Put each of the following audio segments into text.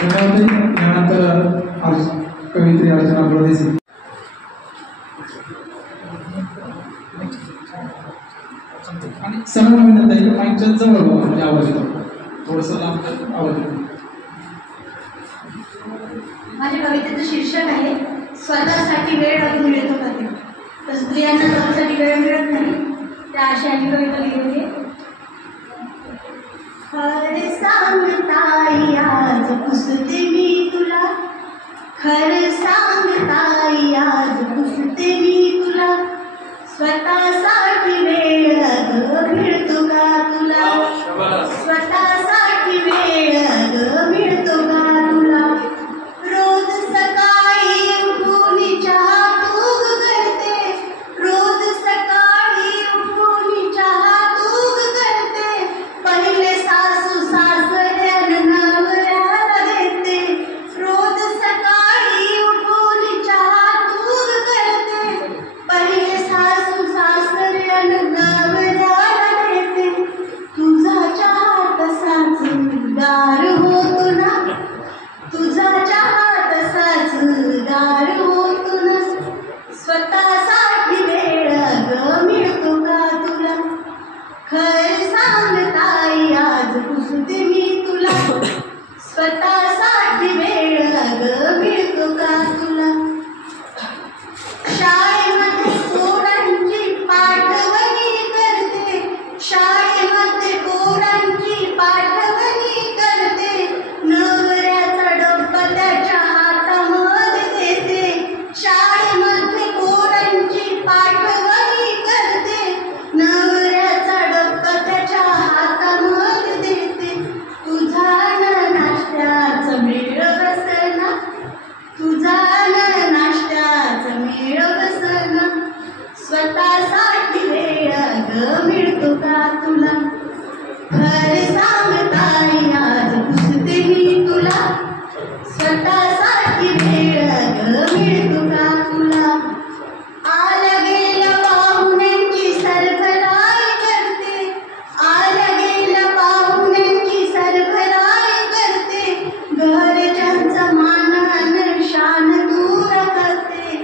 त्यानंतर कवित्री अर्चना परदेशी. आणि सर्वांना विनंती आहे की माईकच्या जवळ म्हणजे आवाज येतो, थोडंसं लांब आवाज येतो. माझ्या कवितेचं शीर्षक आहे स्वतःसाठी वेळ अजून मिळतो का ते. तर स्त्रियांना स्वतःसाठी वेळ मिळत नाही, त्या आशयाने कविता लिहिली आहे. खरं सांग ताई आज पुसते मी तुला, खरं सांग ताई आज पुसते मी तुला, स्वतःसाठी वेळ अगं मिळतो का तुला, स्वतःसाठी वेळ अगं मिळतो का तुला. रोज सकाळी उठून चहा तूग करते, रोज सकाळी उठून चहा तूग करते, पहिले सासू सासऱ्याला नवऱ्याला देते, रोज सकाळी उठून चहा तूग करते, पहिले सासू सासऱ्याला नवऱ्याला देते. तुझा चहा तसाच गार होतो ना, तुझा चहा तसाच गार होतो ना, स्वतःसाठी वेळ अगं मिळतो का तुला. खरं सांग ताई आज पुसते मी तुला, स्वतःसाठी वेळ अगं मिळतो का तुला. शाळेमध्ये पोरांची पाठवणी करते, शाळेमध्ये पोरांची पाठवणी करते, नवऱ्याचा डब्बा त्याच्या हातामध्ये देते, शाळेमध्ये पोरांची पाठवणी करते, नवऱ्याचा डब्बा त्याच्या हातामध्ये देते. तुझा नाश्त्याचा मेळ बसना, तुझा नाश्त्याचा मेळ बसना, स्वतःसाठी वेळ अगं मिळतो का तुला. खरं सांग ताई आज पुसते मी तुला, स्वतःसाठी वेळ अगं मिळतो का तुला. आल्या गेल्या पाहुण्यांची सरभराई करते, आल्या गेल्या पाहुण्यांची सरभराई करते, घरच्यांचा मान अन शान दूर करते,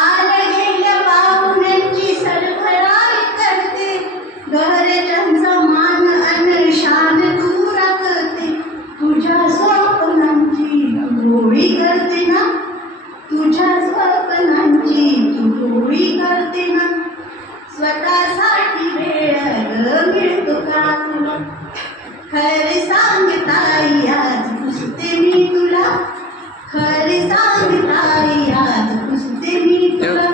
आल्या गेल्या पाहुण्यांची सरभराई करते, घरच्यांचा मान अन शान दूर करते. तुझ्या स्वप्नांची तू होळी करते ना, तुझ्या स्वप्नांची तू होळी करते ना, स्वतःसाठी वेळ अगं मिळतो का तुला. खरे सांग ताई आज पुसते मी तुला, खरे सांग ताई आज पुसते मी तुला,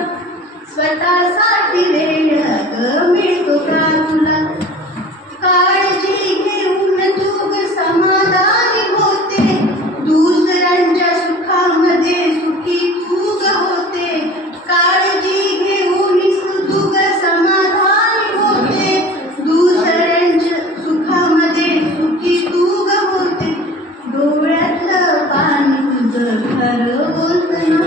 स्वतःसाठी वेळ अगं मिळतो का तुला. काळजी घेऊन तूग समाधानी होते, दुसऱ्यांच्या सुखामध्ये सुखी तूग होते, काळजी घेऊन तूग समाधानी होते, दुसऱ्यांच्या सुखामध्ये सुखी तूग होते. डोळ्यातलं पाणी तुझं खरं बोलतं ना,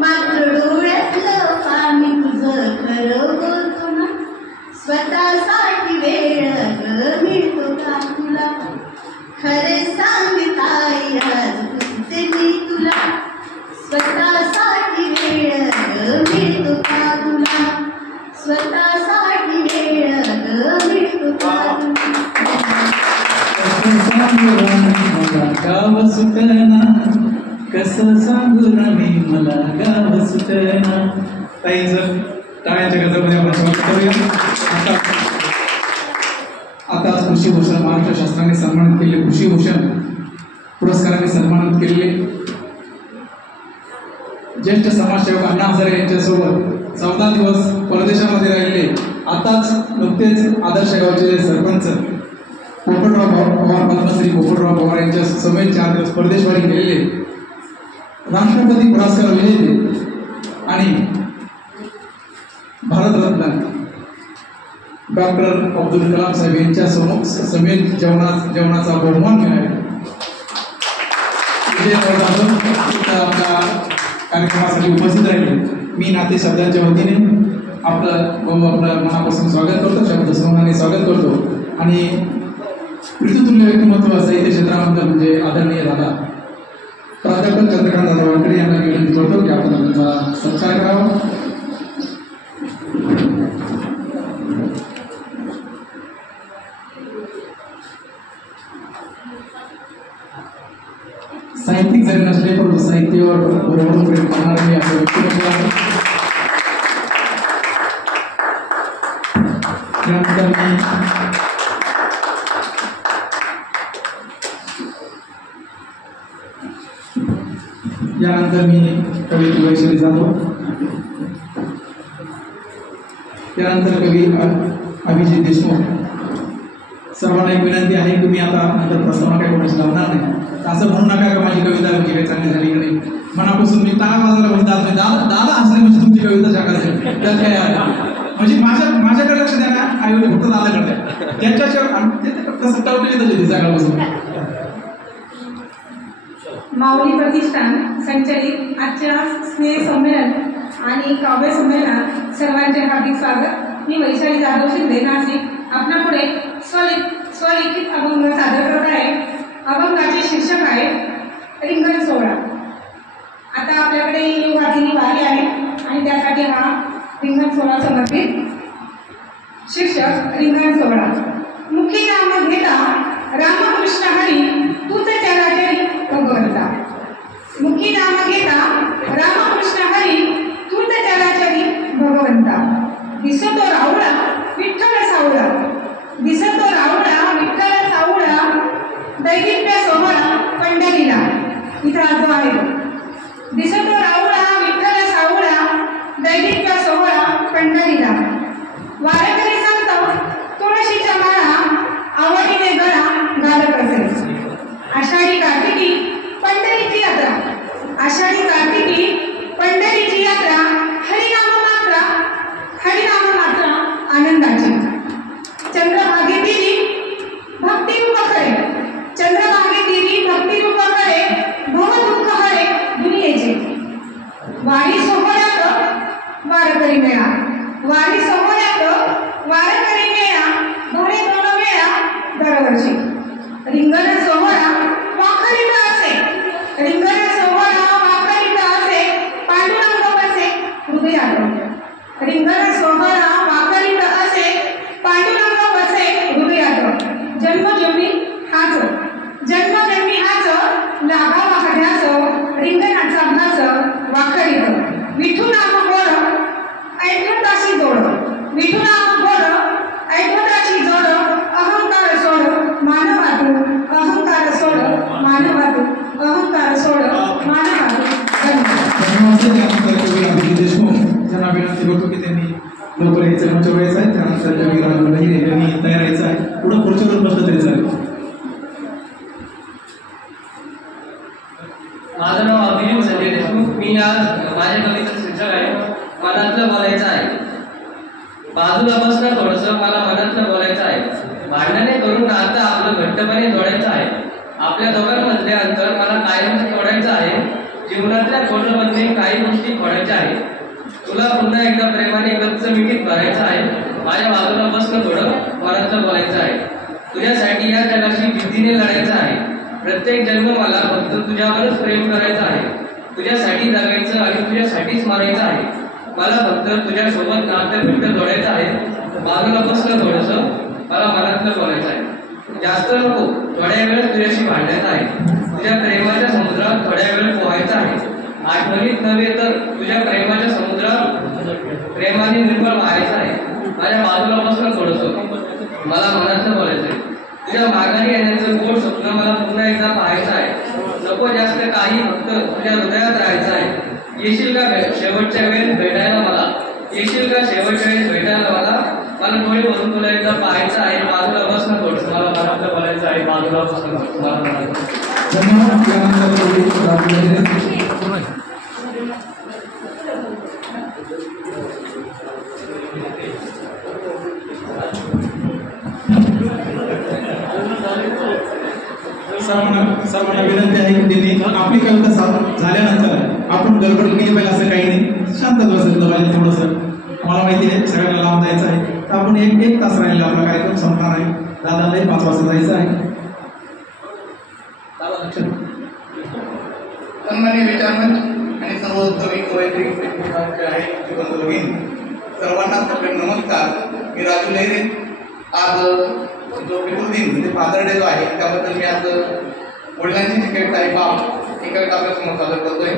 मात्र डोळ्यातलं पाणी तुझं खरं बोलतो ना, स्वतःसाठी वेळ अगं मिळतो का तुला. खरे सांग ताई आज पुसते मी तुला, स्वतःसाठी वेळ अगं मिळतो का तुला, स्वतःसाठी वेळ अगं मिळतो का तुला. गाव सुटना कसं सांगू ना मी, मला गाव सुटना. ताई जर टाळ्यांच्या गजरामध्ये आपण स्वागत करूया. आता कृषी भूषण महाराष्ट्र शासनाने सन्मानित केले, कृषी भूषण पुरस्काराने सन्मानित केलेले ज्येष्ठ समाजसेवक अण्णा हजारे यांच्यासोबत 14 दिवस परदेशामध्ये राहिले. आताच नुकतेच आदर्श गावचे सरपंच पोपटराव पवार, पद्मश्री पोपटराव पवार यांच्या समेत 4 दिवस परदेशवारी गेलेले, राष्ट्रपती पुरस्कार विजेते आणि भारतरत्न डॉक्टर अब्दुल कलाम साहेब यांच्या समेत जेवणाचा बहुमान मिळाला. आपल्या कार्यक्रमासाठी उपस्थित राहिले. मी नाते शब्दांच्या वतीने आपलं मनापासून स्वागत करतो, शब्द समूहाने स्वागत करतो. आणि ऋतुतुल्य व्यक्तिमत्व साहित्य क्षेत्रामध्ये म्हणजे आदरणीय साहित्यिक जरी नसले परंतु साहित्यावर बरोबर प्रेम करणारे मी आपल्या व्यक्तिमत्वाला यानंतर मी कवी वैशाली जातो. त्यानंतर कवी अभिजित देशमुख. सर्वांना एक विनंती आहे की मी आता नंतर प्रस्तावना काही कोणाची लावणार नाही. असं म्हणू नका का माझी कविता म्हणजे काही चांगली झाली की नाही. मनापासून मी टाळा वाजवला म्हणतात नाही दादा हसले म्हणजे तुमची कविता छान असेल त्यात काय आहे म्हणजे माझ्याकडे लक्ष द्या ना. आईवडील फक्त दादाकडे त्यांच्याशिवाय तसं टावटे येतं सकाळपासून. माऊली प्रतिष्ठान संचलित आजच्या स्नेह संमेलन आणि काव्य संमेलनात सर्वांचे हार्दिक स्वागत. मी वैशाली जाधव शिंदे नाशिक आपल्यापुढे स्वलिखित अभंग सादर करत आहे. अभंगाचे शीर्षक आहे रिंगण सोहळा. आता आपल्याकडे युवाकिनी वारी आहे आणि त्यासाठी हा रिंगण सोहळा समर्पित. शीर्षक रिंगण सोहळा. मुखी नाम घेता रामकृष्ण हरी तूच चराचरी भगवंता. मुखी नाम घेता रामकृष्ण हरी तूच चराचरी भगवंता. दिसतो रावळा विठ्ठल सावळा. दिसतो रावळा विठ्ठल सावळा दैदिप्य सोहळा पंढरीला. इथं जो आहे दिसतो रावळा विठ्ठल सावळा दैदिप्य सोहळा पंढरीला. वारकरी संत तुळशीच्या माळा आवडीने गळा घालत असे. आषाढी कार्तिकी पंढरीची यात्रा. आषाढी कार्तिकी पंढरीची यात्रा. हरिनाम मात्रा आनंदाची. चंद्रभागेतील भक्ती रूप खरे. चंद्रभागेतील भक्ती रूप खरे भव दुःख हरे दुनियेचे. वारी सोहळ्यात वारकरी मेळा. वारी सोहळ्यात वारकरी मेळा भरे 2 वेळा दरवर्षी. रिंगण सोहळा वाखरीत असे. रिंगण सोहळा वाखरीत असे पांडुरंग बसे हृदयात. रिंगण सोहळा वाखरीत असे पांडुरंग बसे हृदयात. जन्मजन्मी हाच लागा वाहण्याच रिंगणाचा भास वाखरीत. विठू नाम गोड ऐकताशी जोड. विठू नाम गोड ऐकताशी जोड. अहंकार सोड मानवातू. अहंकार सोड मानवातू. अहंकार सोड मानवातू. अभिजित देशमुख त्यांना विनंती करतो की त्यांनी लवकर यायचं मंचावर यायचं आहे. त्यानंतर कवी राजू लहिरे यांनी तयार यायचं आहे. पुढं खुर्चीवर बसलं तरी चालेल. माझं नाव अभिजित संजय देशमुख. मी आज माझ्या कवितेचं शीर्षक आहे मनातलं बोलायचं आहे. बाजूला बसणं थोडंसं मला मनातलं बोलायचं आहे. भांडणे करून नातं आपलं घट्टपणे जोडायचं आहे. आपल्या दोघांमधले अंतर मला कायमच तोडायचं आहे. जीवनातल्या खोटंमध्ये काही गोष्टी खोडायच्या आहेत. तुला पुन्हा एकदा प्रेमाने गच्च मिठीत भरायचं आहे. माझ्या बाजूला बसणं थोडं मनातलं बोलायचं आहे. तुझ्यासाठी या जगाशी जिद्दीने लढायचं आहे. प्रत्येक जन्म मला फक्त तुझ्यावरच प्रेम करायचं आहे. तुझ्यासाठी जगायचं आणि तुझ्यासाठीच मारायचं आहे. मला फक्त तुझ्यासोबत नातं घट्ट जोडायचं आहे. बाजूला बसणं थोडंसं मला मनातलं बोलायचं आहे. जास्त नको थोड्या वेळच तुझ्याशी भांडायचं आहे. तुझ्या प्रेमाच्या समुद्रात थोड्या वेळ पोहायचं आहे. आठवणीत नव्हे तर तुझ्या प्रेमाच्या समुद्रात प्रेमाने निर्मळ व्हायचं आहे. माझ्या बाजूला बसणं थोडंसं मला मनातलं बोलायचं आहे. तुझ्या माघारी येण्याचं गोड स्वप्न मला पुन्हा एकदा पाहायचं आहे. नको जास्त काही फक्त तुझ्या हृदयात राहायचं आहे. येशील का शेवटच्या वेळेस भेटायला मला. येशील का शेवटच्या वेळेस भेटायला मला. मला डोळे भरून तुला एकदा पाहायचं आहे. बाजूला बसणं थोडंसं मला मनातलं बोलायचं आहे. बाजूला बसणं थोडंसं मला सर्वांना विनंती आहे की त्यांनी आपली कविता झाल्यानंतर आपण गडबड केली पाहिजे असं काही नाही. शांत बसायचं पाहिजे थोडंसं. मला माहिती आहे सगळ्यांना लावून जायचं आहे. तर आपण एक तास राहिलेला आपला कार्यक्रम संपणार आहे. दादालाही 5 वाजता जायचं आहे. सन्माननीय विचारमंच आणि सर्वोत्तमी सर्वांना नमस्कार. मी राजू लहिरे. आज जो बिकुलदीन म्हणजे फादर डे जो आहे त्याबद्दल मी आज वडिलांची जी कविता आहे बाप ही कविता आपल्यासमोर सादर करतोय.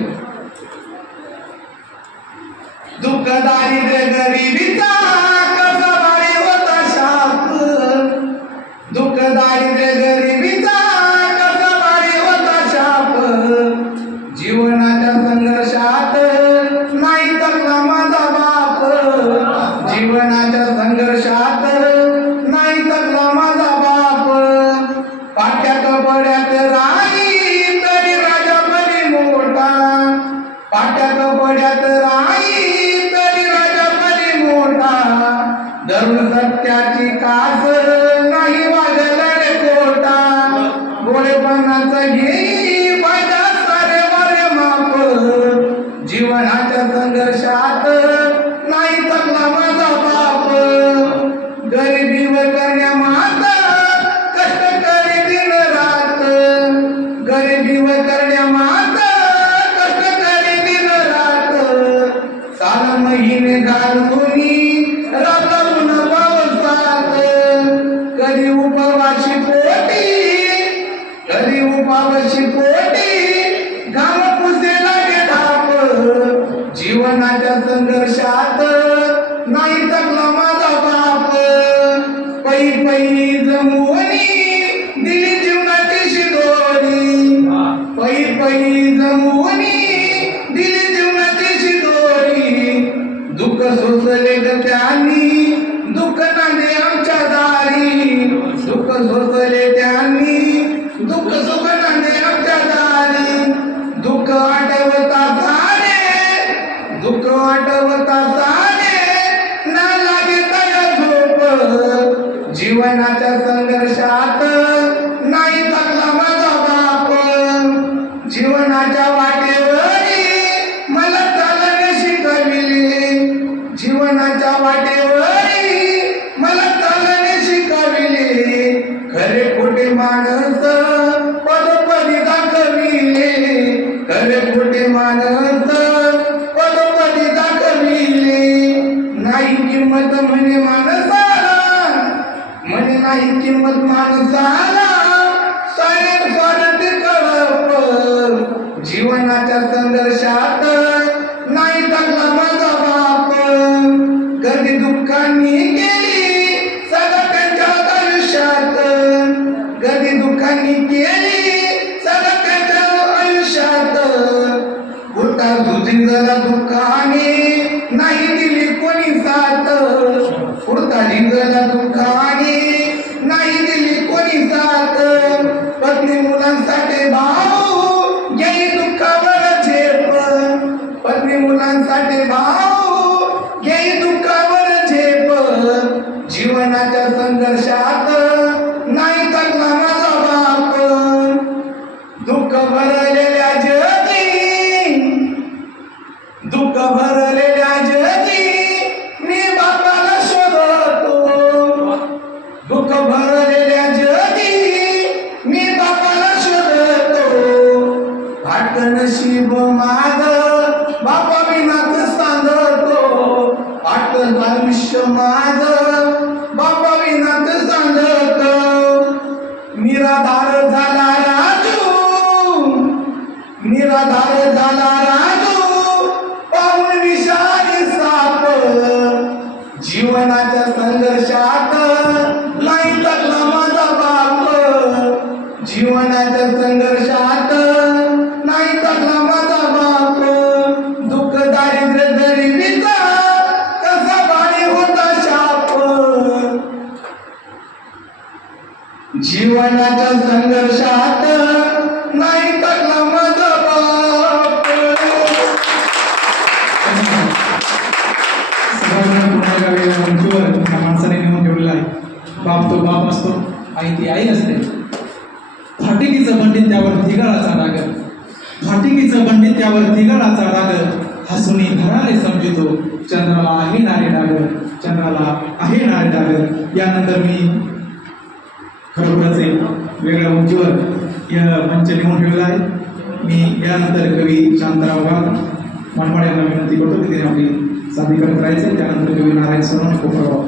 दुःख दारिद्र्य गरिबीचा कसा बाळी होता शाप, दुःख दारिद्र्य गरिबीचा कसा बाळी होता शाप, जीवनाच्या संघर्षात नाही थकला माझा बाप, जीवनाच्या संघर्षात नाही थकला माझा बाप, पाट्यात पड्यात राही तरी राजा बरी मोठा, पाट्यात पड्यात राही तरी राजा बरी मोठा, धरून सत्याची कास नाही वाजला रे खोटा, गोळेपणाचं घेई माझ्या सारे बरे माप, जीवनाच्या संघर्षात नाही थकला माझा बाप, गरिबीवर करण्या माता कष्ट करी दिन रात, गरिबीवर करण्या माता कष्ट करी दिन रात, साल महिने घालून राबून पावसात, कधी उपवाशी पोटी कधी उपावशी पोटी घाम पुसे लागे धाप, जीवनाच्या संघर्षात नाही थकला माझा बाप, पै पै जमुनी दिली जीवनाची शिदोरी, पै पै जमुनी दिली जीवनाची शिदोरी, दुःख सोसले ग त्यांनी दुःख नांदे आमच्या दारी, दुःख सोसले त्यांनी दुःख सुख नांदे आमच्या दारी, दुःख आठवता सारे दुःख आठवता सारे ना लागे तया झोप, जीवनाच्या संघर्षात नाही थकला माझा बाप, जीवनाच्या वाटेवरी मला चालणे शिकविले, जीवनाच्या वाटेवरी मला चालणे शिकविले, खरे खोटे माणस पदोपदी दाखविले, खरे खोटे माणस पदोपदी दाखविले, नाही किंमत म्हणे माणसाला, म्हणे नाही किंमत माणसाला, सारे स्वार्थ कळप, जीवनाच्या संघर्षात नाही थकला माझा बाप, कधी दुःखांनी गेली सदा त्यांच्या आयुष्यात, कधी दुःखांनी गेली सदा त्यांच्या आयुष्यात, कुठा झुंजला दुःखाने नाही दिली कोणी साथ, कुठा झिंजला दुःखाने नाही दिली कोणी साथ, पत्नी मुलांसाठी भाऊ घेई दुःखावर झेप, पत्नी मुलांसाठी भाऊ घेई दुःखावर झेप, जीवनाच्या संघर्षात नाही थकला माझा बाप, दुःख भरलेल्या जगी दुःख भरलेल्या जगी मी बापाला शोधतो, दुःख भरलेल्या जगी मी बापाला शोधतो, भाट नशीब माझं बापा विनात सांगतो, भाट आयुष्य माझं बापा विनात सांगतो, निराधार झाला राजू, निराधार झाला राजू, पाहून विषारी साप, जीवनाच्या संघर्षात नाही थकला माझा बाप, जीवनाच्या संघर्षात नाही थकला माझा बाप, दुःख दारिद्र्य गरिबीचा कसा बाळी होता शाप, जीवनाच्या संघर्षात नाही थकला माझा बाप. उंचीवर माणसाने नेऊन ठेवलेला आहे. बाप तो बाप असतो, आई ती आई असते. फाटिकीचं बंडीत त्यावर धिगाळाचा डाग, फाटिकीचं बंडीत त्यावर धिगाळाचा डाग, हसुनी धराले समजितो चंद्राला आहे नारे डाग, चंद्राला आहे नारे डाग. यानंतर मी खरोखरच वेगळ्या उंचीवर या मंच नेऊन ठेवला आहे. मी यानंतर कवी शांतराव वाघ मनमाड यांना विनंती करतो की ते आपली सादरीकरण करायचे. त्यानंतर कवी नारायण सोनवणे कोपरगाव.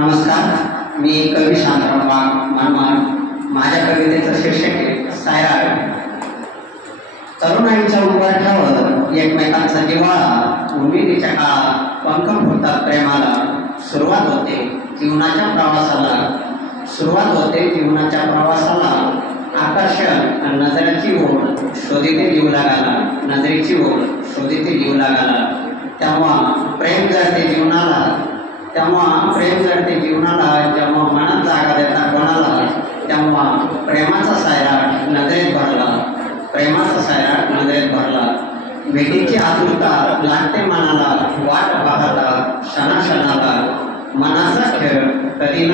नमस्कार, मी कवी शांतराव वाघ मनमान. माझ्या कवितेचं शीर्षक आहे सायराट. तरुणाईच्या उंबरठ्यावर एकमेकांचा जिव्हाळा, उमेदीच्या काळात पंख फुटतात प्रेमाला. सुरुवात होते जीवनाच्या प्रवासाला. आकर्षण आणि नजरेची ओढ शोधिते जीव लागाला. तेव्हा प्रेम जडते जीवनाला. जेव्हा मनात जागा देता कोणाला, तेव्हा प्रेमाचा सायराट नजरेत भरला. भेटीची आतुरता लागते मनाला, वाट पाहता क्षणाक्षणाला. मनाचा खेळ कधी न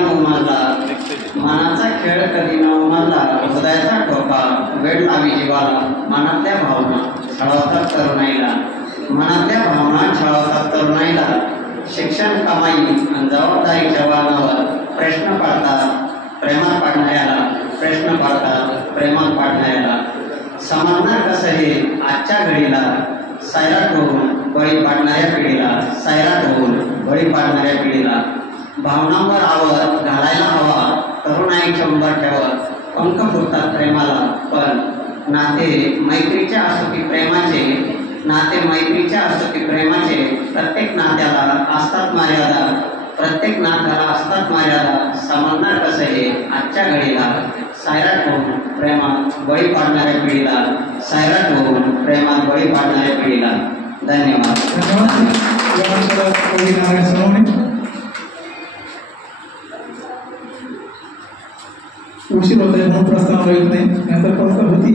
उमलला. हृदयाचा ठोका वेळ लावी जीवाला. मनातल्या भावना छळवतात तरुणाईला. शिक्षण, कमाई आणि जबाबदारी जवानावर प्रश्न पडतात प्रेमात पाडणाऱ्याला. समजणार कसं हे आजच्या घडीला, सायराट होऊन बळी पाडणाऱ्या पिढीला. भावनांवर आवर घालायला हवा तरुणाईच्या उंबरठ्यावर. पंख फुटतात प्रेमाला, पण नाते मैत्रीच्या असो की प्रेमाचे प्रत्येक नात्याला असतात मर्यादा. समजणार कसं हे आजच्या घडीला, सायराट होऊन प्रेमात बळी पाडणाऱ्या पिढीला. धन्यवाद. कवी नारायण सोनवणे. उशीर होत आहे म्हणून प्रस्ताव येत नाही, नाहीतर प्रस्ताव होती.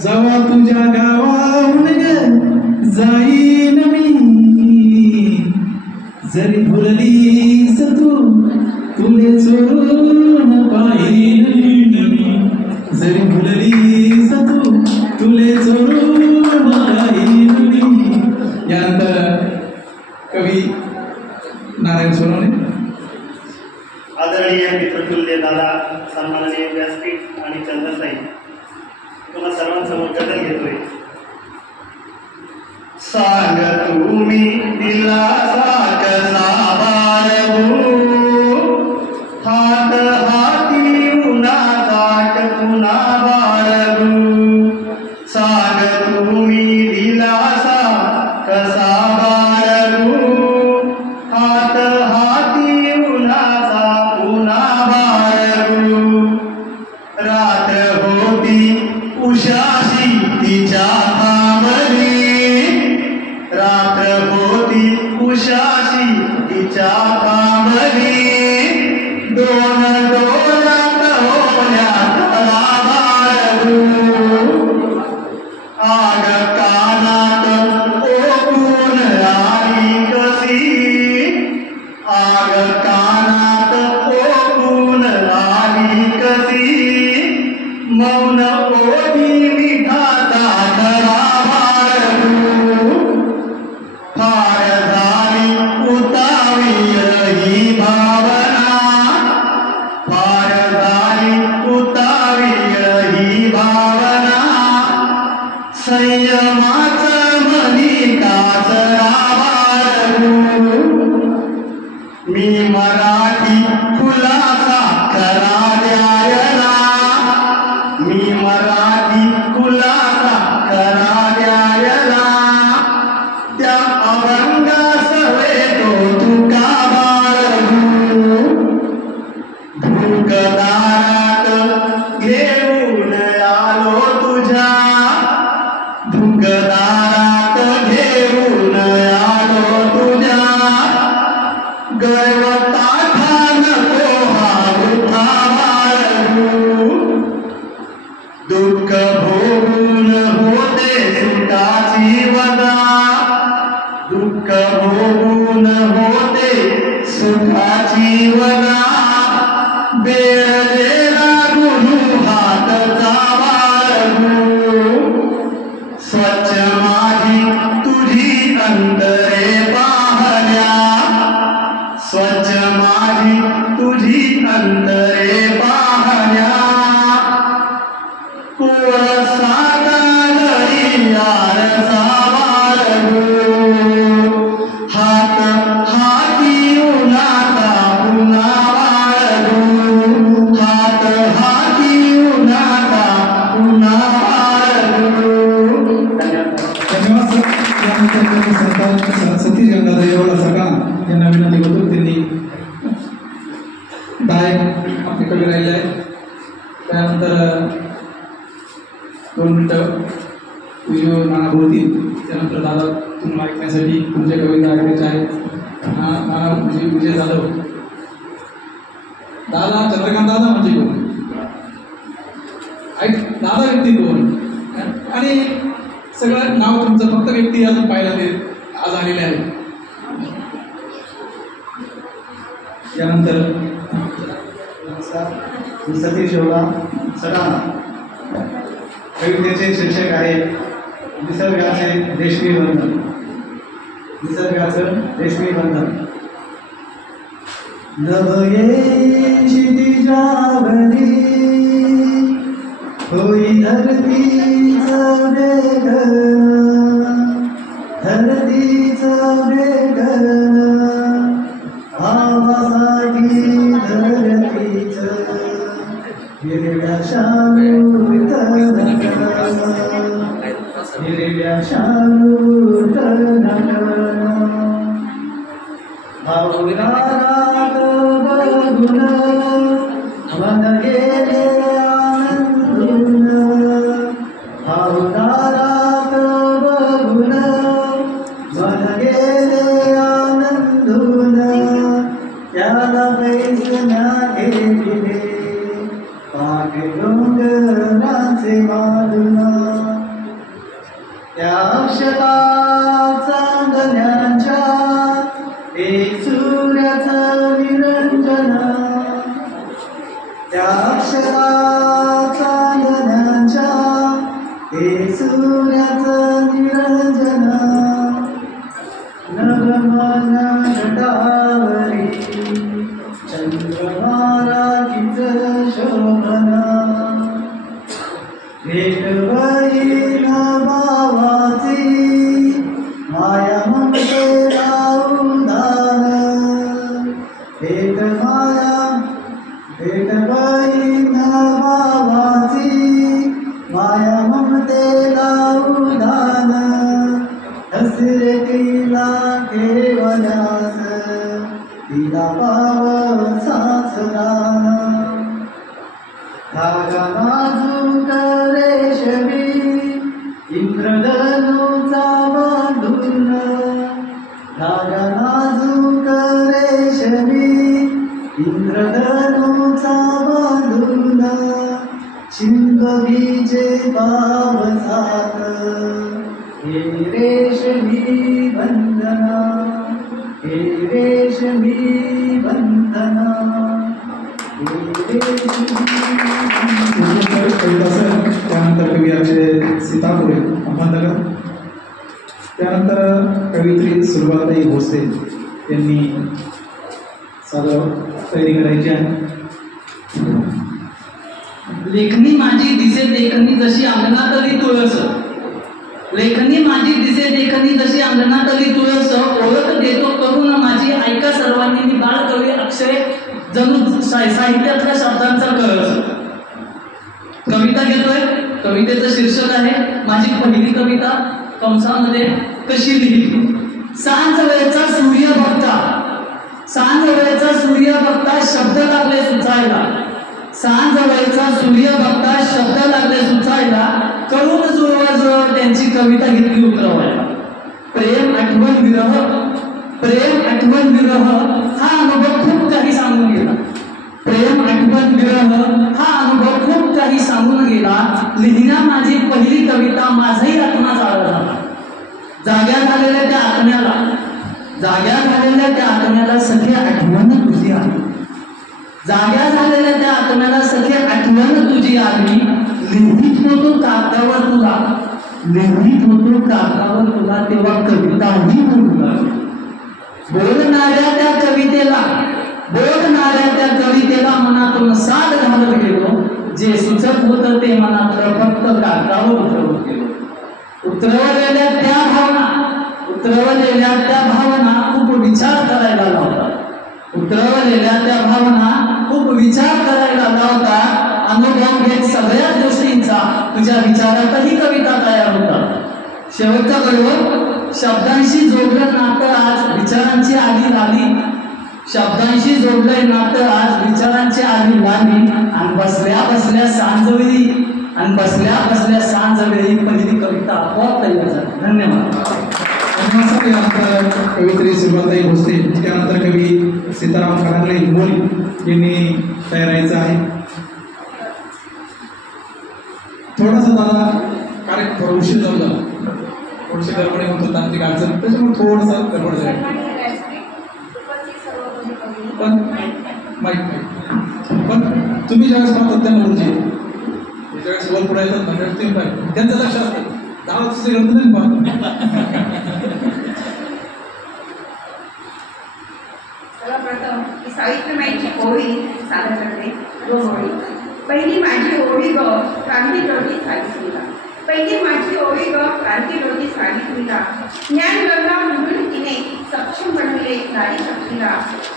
जेव्हा तुझ्या गावाहून जाईन मी, जरी भुललीस तू तुले चोरून पाहिन. जरी भुललीस तू तुले चोरून पाहिन. यानंतर कवी नारायण सोनवणे. आदरणीय मित्रतुल्य दादा, सन्माननीय व्यासपीठ आणि चंद्रसाई, तुम्हा सर्वांसमोर गजल घेतोय. सांग तुम्ही दिलासा कसा बाळगू, हात हाती उन्हात पुन्हा बाळगू. सांग तुम्ही दिलासा कसा बाळगू, हात हाती उन्हाचा पुन्हा बाळगू. रात्र होती उशाशी तिच्या थांबली, रात्र होती उशाशी तिच्या थांबली. दाय आपले कवी राहिले आहे. त्यानंतर 2 मिनिटं विजय नाना बोलतील. त्यानंतर दादा तुम्हाला ऐकण्यासाठी तुमच्या कविता ऐकायच्या आहेत. नाना विजय जाधव. दादा चंद्रकांत दादा म्हणजे कोण? ऐक दादा व्यक्ती कोण आणि सगळं नाव तुमचं फक्त व्यक्ती अजून पाहायला ते आज आलेले आहे. यानंतर मी सतीश योगा सटाणा कवितेचे शीर्षक आहे निसर्गाचे रेशमी बंधन. निसर्गाचं रेशमी बंधन. नभये क्षितिजावरी होई धरतीचं वेगळं, धरतीचं वेगळं, आवासाठी धरतीचं हिरव्या शालू तनकळं, हिरव्या शालू तनकळं, भावनारात बघून मन गेले आनंदून, भावनारात बघून मन गेले आनंदून, त्याला पैसण्या घेतले पाठी डोंगराचे मालून, त्या अक्षता चांदण्याच्या एक सूर्याचं निरंजन, त्या अक्षरा चांदण्याच्या एक सूर्याचं निरंजन, नगमन घटावरी चंद्रमाराकीचं शोभन, भेट बहीण भावाची माया ममतेला उधार, भेट बहीण भावाची माया ममतेला उधार, हसरे तिला केवल्यास तिला पावसाच दान, धागा नाजूक रेशमी इंद्रधनुचा बांधून, धागा नाजूक रेशमी इंद्रधनुचा बांधून, शिंगबीजे पावसात हे रेशमी बंधना, हे रेशमी बंधना, हे कविता सर. त्यानंतर कवी अक्षय सीतापुरे अहमदनगर. त्यानंतर कवित्री सुरुवाताई भोसले यांनी सादर तयारी करायची आहे. लेखनी माझी दिसे देखणी जशी अंगणातली तुळस, लेखनी माझी दिसे देखणी जशी अंगणातली तुळस, ओळख देतो करून माझी ऐका सर्वांनी. मी बाळ कवी अक्षय जणू साहित्यातल्या शब्दांचा कळस. कविता घेतोय. कवितेचं शीर्षक आहे माझी पहिली कविता कंसामध्ये कशी लिहिली. सांज वेळचा सूर्य बघता, सांज वेळचा सूर्य बघता शब्द लागले सुचायला, सांज वेळचा सूर्य बघता शब्द लागले सुचायला, करून जुळवा त्यांची कविता घेतली उतरवायला. प्रेम आठवण विरह, प्रेम आठवण विरह हा अनुभव खूप काही सांगून गेला. प्रेम आठवण विरह हा अनुभव खूप काही सांगून गेला. लिहिण्या माझी पहिली कविता माझाही आत्मा जाळला झाला. जाग्या झालेल्या त्या आत्म्याला, जाग्या झालेल्या त्या आत्म्याला सखी आठवण तुझी आली, जाग्या झालेल्या त्या आत्म्याला सखी आठवण तुझी आली. लिहित होतो कागदावर तुला, लिहित होतो कागदावर तुला, तेव्हा कविताही म्हणू लागली. बोलणाऱ्या त्या कवितेला, बोलणाऱ्या त्या कवितेला मनातून साध घालत गेलो. जे सुचत होतं ते मनातलं फक्त कागदावर उतरवत गेलो. उतरवलेल्या त्या भावना, उतरवलेल्या त्या भावना खूप विचार करायला लावतात. उतरवलेल्या त्या भावना खूप विचार करायला लावतात. अनुभव घेत सगळ्याच गोष्टींचा तुझ्या विचारातही कविता तयार होतात. शेवटचा गडवं शब्दांशी जोडलं नातं आज विचारांची आली आली, शब्दांशी जोडलंय नातं आज विचार बसल्या बसल्या सांज वेळी पहिली कविता आपोआप तयार झाली. धन्यवाद. यानंतर कवित्री सुरुवाताई भोसले, त्यानंतर कवी सीताराम खरांगले मोरी यांनी तयार व्हायचं आहे. थोडासा दादा कार्यक्रम थोडा उशीर जाऊ द्या, थोडीशी गडबडी होतो, तांत्रिक अडचण, त्याच्यामुळे थोडासा गडबड झाली. पण तुम्ही ज्यावेळेस पाहतात त्या मुलगी ज्यावेळेस वर पुढे येतात म्हणजे तुम्ही पाहिजे त्यांचं लक्ष असतं, 10 दुसरी गडबड नाही पाहतो. सर्वप्रथम मी सावित्रीबाईंची ओळी सादर करते. 2 ओळी. पहिली माझी ओळी ग क्रांती ज्योती सावित्रीला. पहिली माझी ओळी ग क्रांती ज्योती सावित्रीला. ज्ञानगंगा म्हणून तिने सक्षम बनवले नारी शक्तीला.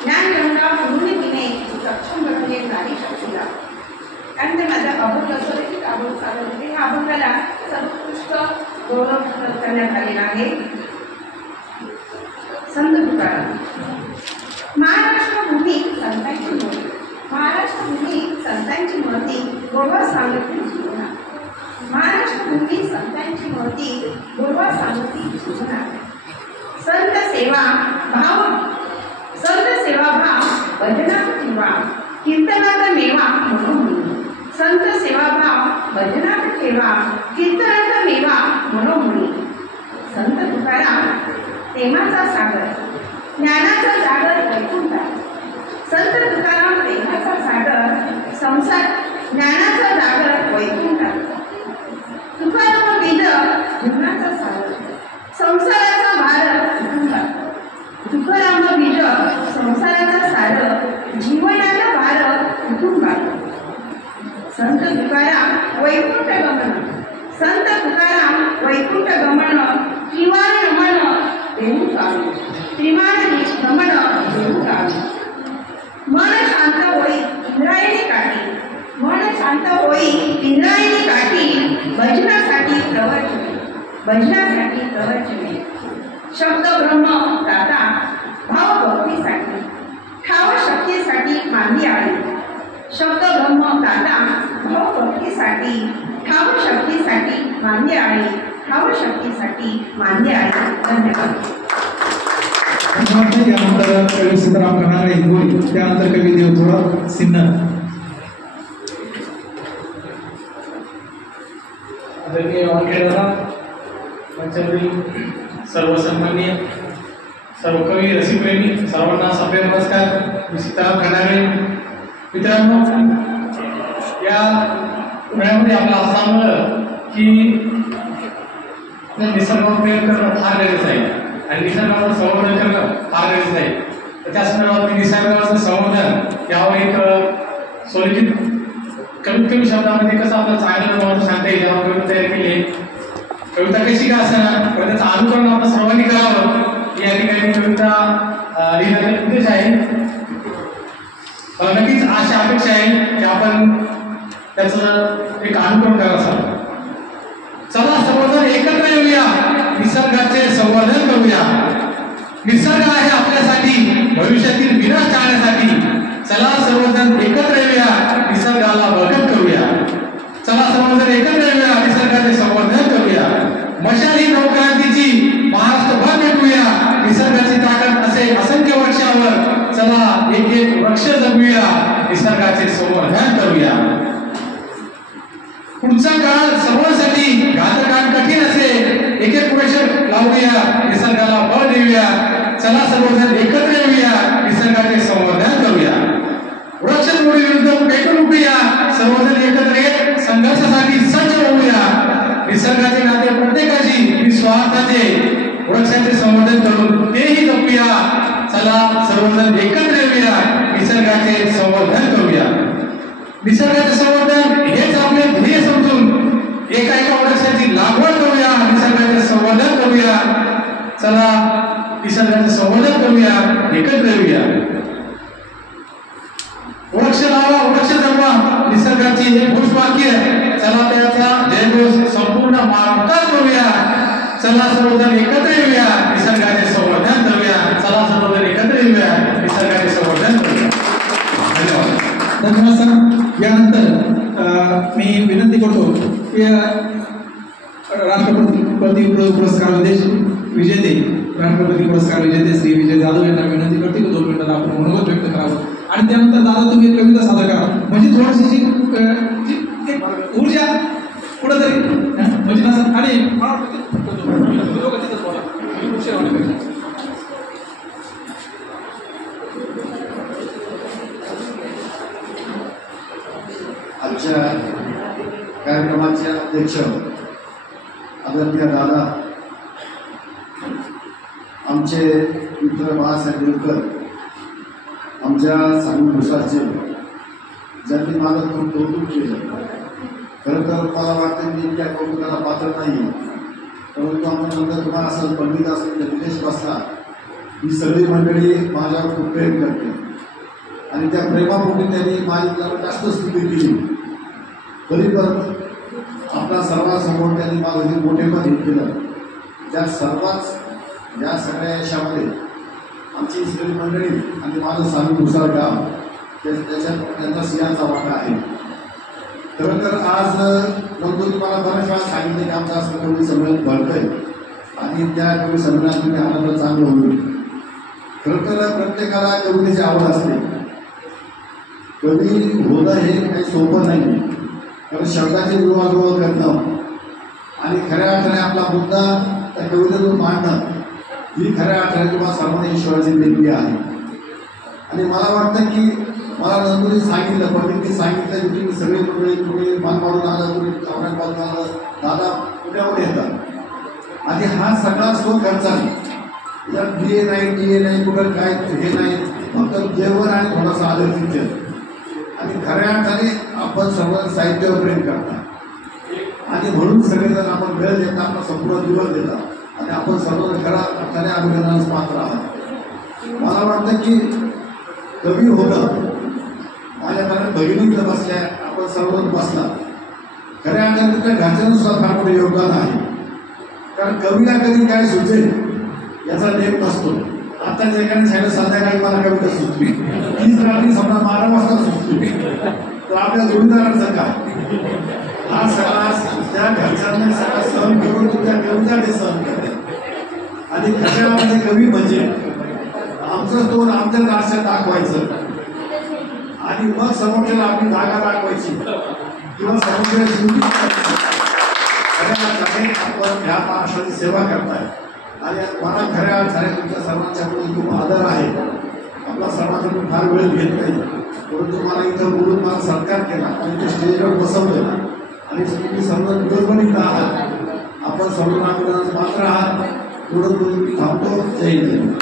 ज्ञानगंगा म्हणून तिने सक्षम बनवले नारी शक्तीला. त्यानंतर माझा अभंग स्वरचित अभंग सादर होते. ह्या अभंगाला सर्वोत्कृष्ट गौरव करण्यात आलेला आहे. संत तुकाराम. महाराष्ट्र भूमी संतांची मूर्ती. महाराष्ट्र भूमी संतांची मूर्ती गोडवा सांगती जीवना. महाराष्ट्र भूमी संतांची मूर्ती गोडवा सांगती जीवना. संत सेवा भाव भजनात ठेवा कीर्तनात मेवा म्हणून. संत सेवा भाव भजनात ठेवा कीर्तनात मेवा म्हणून. संत तुकाराम प्रेमाचा सागर ज्ञानाचा सागर वैकुंठ. संत तुकाराम प्रेमाचा सागर संसार ज्ञानाचा सागर वैकुंठ. तुकाराम बीज जीवनाचा सागर संसाराचा भार उठून टाकतो. तुकाराम बीज संसाराचा सार जीवनाचा भार उठून टाकतो. संत तुकाराम वैकुंठ गमन. संत तुकाराम वैकुंठ गमन त्रिवार नमन देऊ काढू. त्रिमान गमन देऊ काढू. मन शांत होई इंद्रायणी काठी. मन शांत होई इंद्रायणी काठी. भजनासाठी प्रवचने. भजनासाठी प्रवचने. शब्द ब्रह्म दाता भाव भक्तीसाठी ठाव शक्तीसाठी मांदी आली. शब्द ब्रह्म दाता भाव भक्तीसाठी ठाव शक्तीसाठी मांदी आली. ठाव शक्तीसाठी मांदी आली. धन्यवाद. त्यानंतर कवी सीताराम खरांगले मोरी, त्यानंतर कवी देवथोडा सिन्नर. आदरणीय वानखेडेदादा, मंचावरील सर्व सन्माननीय सर्व कवी रसिकप्रेमी सर्वांना सभ्य नमस्कार. मी सीताराम खरांगले. मित्रांनो, या वेळामध्ये आपलं असं सांगलं की निसर्गावर प्रेम करणं फार गरजेचं आहे आणि निसर्गाचं संवर्धन करणं फार गरजेचं आहे. तर त्या संदर्भात निसर्गाचं संवर्धन यावर एक स्वलिखित कमीत कमी शब्दामध्ये कसं आपलं चांगलं महत्व सांगता येईल यावर कविता तयार केली आहे. कविता कशी का असेना पण त्याचं अनुकरण आपण सर्वांनी करावं या ठिकाणी कविता लिहिण्याचा उद्देश आहे. नक्कीच अशी अपेक्षा आहे की आपण त्याचं एक अनुकरण करायचं. चला सर्वजण एकत्र येऊया, निसर्गाचे संवर्धन करूया. निसर्ग आहे आपल्यासाठी भविष्यातील विनाश टाळण्यासाठी. चला सर्वजण एकत्र येऊया, निसर्गाला बळकट करूया. चला सर्वजण एकत्र येऊया, निसर्गाचे संवर्धन करूया. मशाल ही नवक्रांतीची महाराष्ट्रभर भेटूया. निसर्गाची ताकद असे असंख्य वर्षावर चला एक एक वृक्ष जगूया, निसर्गाचे संवर्धन करूया. पुढचा काळ सर्वांसाठी घातक आणि कठीण असे एक एक वृक्ष लावूया, निसर्गाला बळ देऊया. चला सर्वजण एकत्र येऊया, निसर्गाचे संवर्धन करूया. वृक्षतोडी विरुद्ध पेटून उठूया, सर्वजण एकत्र येत संघर्षासाठी सज्ज होऊया. निसर्गाचे नाते प्रत्येकाची निस्वार्थाचे वृक्षाचे संवर्धन करून तेही जपूया. चला सर्वजण एकत्र येऊया, निसर्गाचे संवर्धन करूया. निसर्गाचे संवर्धन हेच आपले ध्येय समजून एका एका वृक्षाची लागवड करूया, निसर्गाचे संवर्धन करूया. चला निसर्गाचे संवर्धन करूया, एकत्र येऊया. वृक्ष लावा वृक्ष जगवा निसर्गाची एक घोषवाक्य. चला त्याचा जयघोष संपूर्ण महाराष्ट्रात करूया. चला सर्वजण एकत्र येऊया, निसर्गाचे संवर्धन करूया. चला सर्वजण एकत्र येऊया, निसर्गाचे संवर्धन करूया. धन्यवाद. धन्यवाद सर. यानंतर मी विनंती करतो राष्ट्रपती पुरस्कार विजेते राष्ट्रपती पुरस्कार विजेते श्री विजय जाधव यांना विनंती करते की 2 मिनिटात आपण मनोगत व्यक्त करावं आणि त्यानंतर दादा तुम्ही एक कविता सादर करा म्हणजे थोडीशी ऊर्जा कुठंतरी म्हणजे नसं आणि आजच्या कार्यक्रमाचे अध्यक्ष आदरणीय दादा आमचे मित्र बाळासाहेब देवकर आमच्या सांगली भुसारचे ज्यांनी माझं खूप कौतुक केलं. खरं तर मला वाटतं मी त्या कौतुकाला पात्र नाही परंतु आपण नंतर तुम्हाला असं पंडित असलेले विदेश बसला ही सगळी मंडळी माझ्यावर खूप प्रेम करते आणि त्या प्रेमापोटी त्यांनी माझी जास्त स्तुती केली. तरी पण आपल्या सर्वांसमोर त्यांनी माझं हे मोठेपण हे केलं. त्या सर्वात या सगळ्या यशामध्ये आमची सगळी मंडळी आणि माझं सांगली भुसार गाव त्याच्यात त्यांचा सिंहाचा वाटा आहे. खरं तर आज नंतर तुम्हाला बऱ्याच वेळा सांगितलं की आमचं असं कवी संमेलन भरतंय आणि त्या कवी संमेलनात तुम्ही आनंद चांगलं होईल. खरं तर प्रत्येकाला कवितेची आवड असते. कवी होणं हे काही सोपं नाही कारण शब्दाची जुळवाजुळव करणं आणि खऱ्या अर्थाने आपला मुद्दा त्या कवितेतून मांडणं ही खऱ्या अर्थाने तुम्हाला सर्वांना ईश्वराची देणगी आहे. आणि मला वाटतं की मला नंतरून सांगितलं पंडितनी सांगितलं की तुम्ही सगळे तुम्ही मानपाडून आलं तुम्ही औरंगाबादून आलं दादा पुण्यावर येतात आणि हा सगळा स्वखर्चाने यात BA नाही DA नाही कुठं काय हे नाही फक्त जेवण आणि थोडासा आदर तिथे आणि खऱ्या अर्थाने आपण सर्व साहित्यावर प्रेम करता आणि म्हणून सगळेजण आपण वेळ देता आपला संपूर्ण दिवस देता आणि आपण सर्वजण खऱ्या अर्थाने अभिनंदनास पात्र आहात. मला वाटतं की कवी होणं माझ्याकडे भगिनीतलं बसल्या आपण सर्वजण बसला खऱ्या अर्थाने त्या घरच्यांनुसार फार मोठं योगदान आहे. कारण कवीला कधी काय सुचेल याचा नेम नसतो. आता जे काही सांगितलं संध्याकाळी मला कविता सुचली 30 रात्री समजा 12 वाजता सुचली तर आपल्या जोडीदारांचं काय हा सगळा त्या घरच्यांना सगळा सहन करून तुमच्या कविताने सहन करते आणि खऱ्या कवी म्हणजे आमचं तोंड आमच्या राष्ट्रात दाखवायचं आणि मग समोरच्याला आपली जागा दाखवायची किंवा समोरच्या स्मृती आपण ह्या महाराष्ट्राची सेवा करताय आणि मला खऱ्या अर्थाने तुमच्या सर्वांच्याकडून खूप आदर आहे. आपला सर्वांकडून फार वेळ घेत नाही परंतु मला इथं बोलून मला सत्कार केला आणि ते स्टेजवर बसवलं आणि तुम्ही सर्व दिवसभर इथं आहात आपण सर्व अभिनंदनाचे पात्र आहात. थोडं बोलून मी थांबतो. जय हिंद.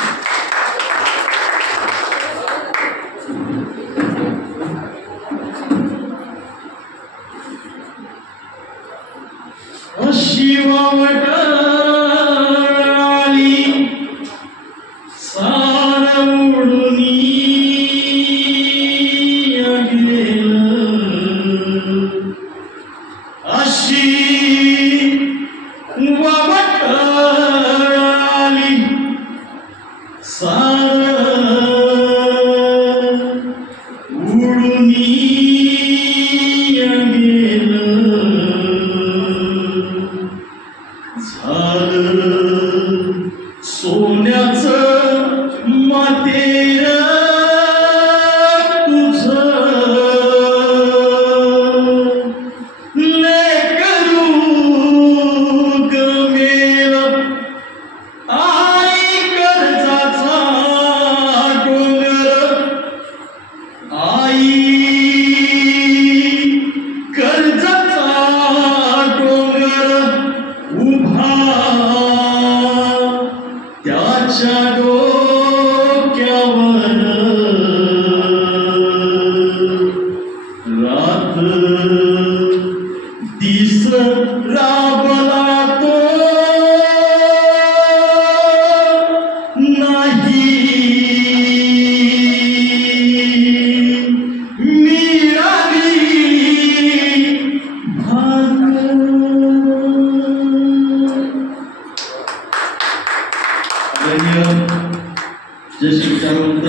ज्येष्ठ विचारवंत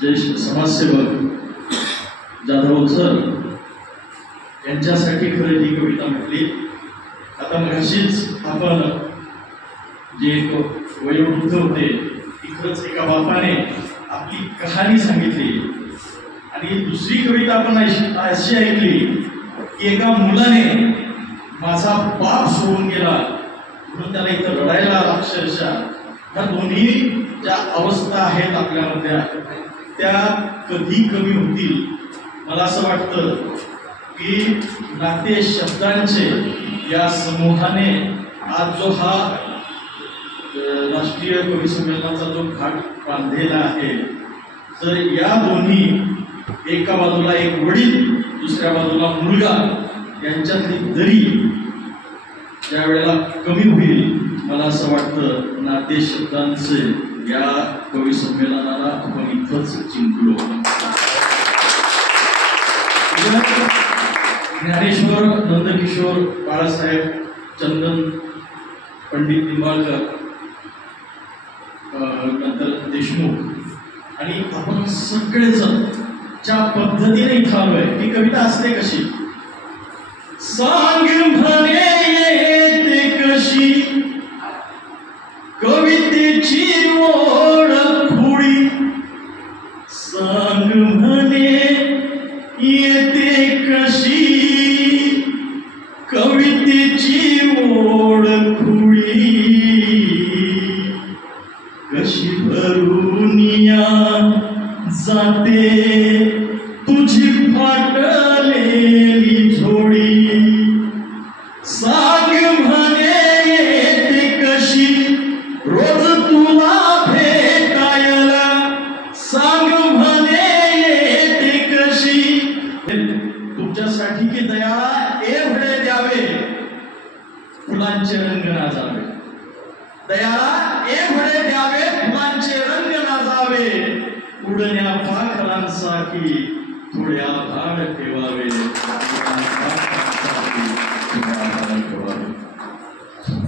ज्येष्ठ समाजसेवक जाधव सर यांच्यासाठी खरं ही कविता म्हटली. आता मगाशीच आपण जे वयोवृद्ध होते ती खरंच एका बापाने आपली कहाणी सांगितली. आणि दुसरी कविता आपण अशी ऐकली की एका मुलाने माझा बाप सोडून गेला म्हणून त्याला इथं रडायला अक्षरशः. ह्या दोन्ही ज्या अवस्था आहेत आपल्यामध्ये त्या कधी कमी होतील. मला असं वाटतं की नाते शब्दांचे या समूहाने आज जो हा राष्ट्रीय कवी संमेलनाचा जो घाट बांधलेला आहे, तर या दोन्ही एका बाजूला एक वडील दुसऱ्या बाजूला मुलगा यांच्यातली दरी ज्या वेळेला कमी होईल, मला असं वाटतं नाते शब्दांचे या कवी संमेलनाला आपण इथंच जिंकलो. ज्ञानेश्वर नंदकिशोर बाळासाहेब चंदन पंडित निंबाळकर नंतर देशमुख आणि आपण सगळेजण ज्या पद्धतीने इथं आलोय ती कविता असते कशी. सांग म्हणे येते कशी कवितेची ओढ खुळी. सांग म्हणे येते कशी कवितेची ओढ खुळी. कशी भरून जाते तुझी फाटलेली झोळी. सांग म्हणे येते कशी रोज तुला भेटायला. सांग म्हणे येते कशी तुमच्यासाठी की दयाळा एवढे द्यावे फुलांचे रंग ना जावे. दयाळा एवढे द्यावे फुलांचे रंग ना जावे. उडण्या पाखरांसाठी थोड्या भाग ठेवावे.